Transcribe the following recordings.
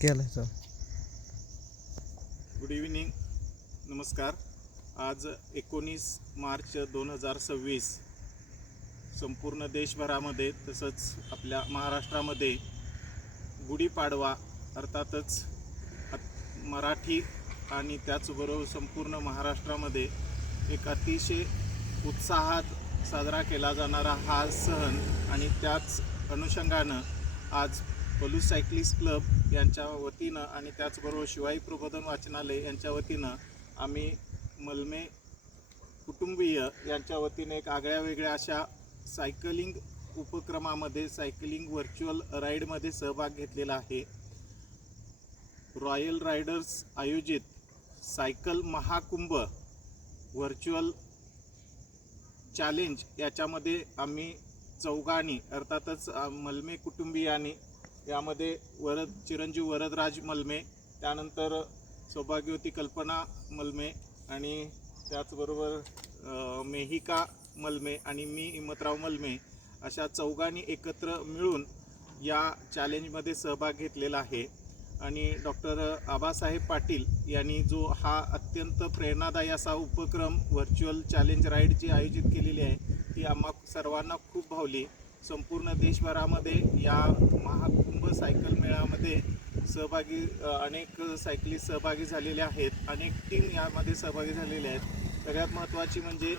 केलं sir. Good evening, नमस्कार. आज 19 मार्च 2026 संपूर्ण देशभरामध्ये तसंच आपल्या महाराष्ट्रामध्ये गुढीपाडवा अर्थातच मराठी आणि त्याचबरोबर संपूर्ण महाराष्ट्रामध्ये एक अतिशय उत्साहात साजरा केला जाणारा हा सण आणि त्याच अनुषंगानं आज पलूस सायक्लिस्ट क्लब यांच्या वतीनं आणि त्याचबरोबर शिवाई प्रबोधन वाचनालय यांच्या वतीनं आम्ही मलमे कुटुंबीय यांच्या वतीने एक आगळ्या वेगळ्या अशा सायकलिंग उपक्रमामध्ये सायकलिंग व्हर्च्युअल राईडमध्ये सहभाग घेतलेला आहे. रॉयल रायडर्स आयोजित सायकल महाकुंभ व्हर्च्युअल चॅलेंज याच्यामध्ये आम्ही चौघांनी अर्थातच मलमे कुटुंबियांनी यामध्ये चिरंजीव वरदराज मलमे, त्यानंतर सौभाग्यवती कल्पना मलमे आणि त्याचबरोबर मेहिका मलमे आणि मी हिम्मतराव मलमे अशा चौघांनी एकत्र मिळून या चॅलेंजमध्ये सहभाग घेतलेला आहे. आणि डॉक्टर आबासाहेब पाटील यांनी जो हा अत्यंत प्रेरणादायी असा उपक्रम व्हर्च्युअल चॅलेंज राईड जी आयोजित केलेली आहे ती आम्हा सर्वांना खूप भावली. संपूर्ण देशभरामध्ये या महाकुंभ सायकल मेळ्यामध्ये सहभागी अनेक सायकलिस्ट सहभागी झालेले आहेत, अनेक टीम यामध्ये सहभागी झालेले आहेत. सगळ्यात महत्त्वाची म्हणजे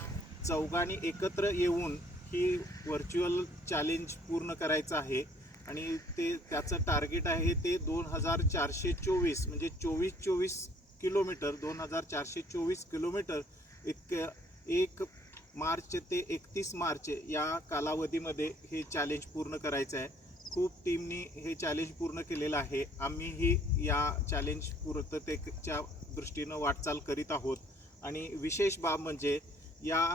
चौघांनी एकत्र येऊन ही व्हर्च्युअल चॅलेंज पूर्ण करायचं आहे आणि त्याचं टार्गेट आहे ते 2424 म्हणजे 24 किलोमीटर 2424 किलोमीटर इतकं 1 मार्च ते 31 मार्च या कालावधीमध्ये हे चॅलेंज पूर्ण करायचं आहे. खूप टीमनी हे चॅलेंज पूर्ण केलेलं आहे. आम्हीही या चॅलेंज पूर्ततेच्या दृष्टीनं वाटचाल करीत आहोत. आणि विशेष बाब म्हणजे या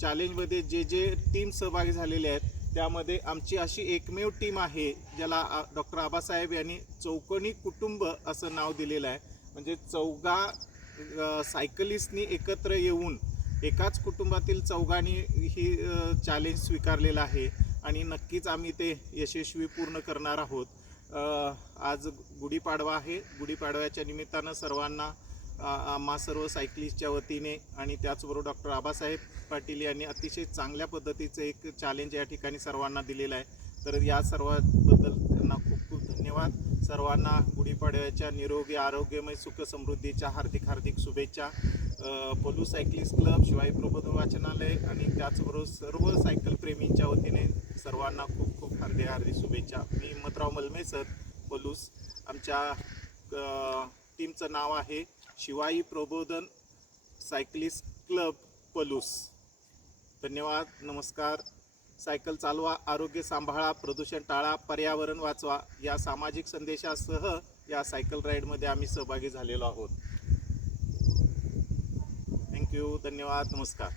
चॅलेंजमध्ये जे टीम सहभागी झालेले आहेत त्यामध्ये आमची अशी एकमेव टीम आहे ज्याला डॉक्टर आबासाहेब यांनी चौकोनी कुटुंब असं नाव दिलेलं आहे. म्हणजे चौघा सायकलिस्टनी एकत्र येऊन एकाच कुटुंबातील चौघांनी ही चॅलेंज स्वीकारलेलं आहे आणि नक्कीच आम्ही ते यशस्वी पूर्ण करणार आहोत. आज गुढीपाडवा आहे. गुढीपाडव्याच्या निमित्तानं सर्वांना आम्हा सर्व सायकलिस्टच्या वतीने आणि त्याचबरोबर डॉक्टर आबासाहेब पाटील यांनी अतिशय चांगल्या पद्धतीचं एक चॅलेंज या ठिकाणी सर्वांना दिलेलं आहे. तर या सर्वांबद्दल त्यांना खूप खूप धन्यवाद. सर्वांना गुढीपाडव्याच्या निरोगी आरोग्यमय सुख समृद्धीच्या हार्दिक शुभेच्छा. पलूस सायक्लिस्ट क्लब, शिवाई प्रबोधन वाचनालय आणि त्याचबरोबर सर्व सायकल प्रेमींच्या वतीने सर्वांना खूप खूप हार्दिक शुभेच्छा. मी हिम्मतराव मलमे सर, पलूस. आमच्या टीमचं नाव आहे शिवाई प्रबोधन सायक्लिस्ट क्लब पलूस. धन्यवाद, नमस्कार. सायकल चालवा, आरोग्य सांभाळा, प्रदूषण टाळा, पर्यावरण वाचवा या सामाजिक संदेशासह या सायकल राईडमध्ये आम्ही सहभागी झालेलो आहोत. थँक्यू, धन्यवाद, नमस्कार.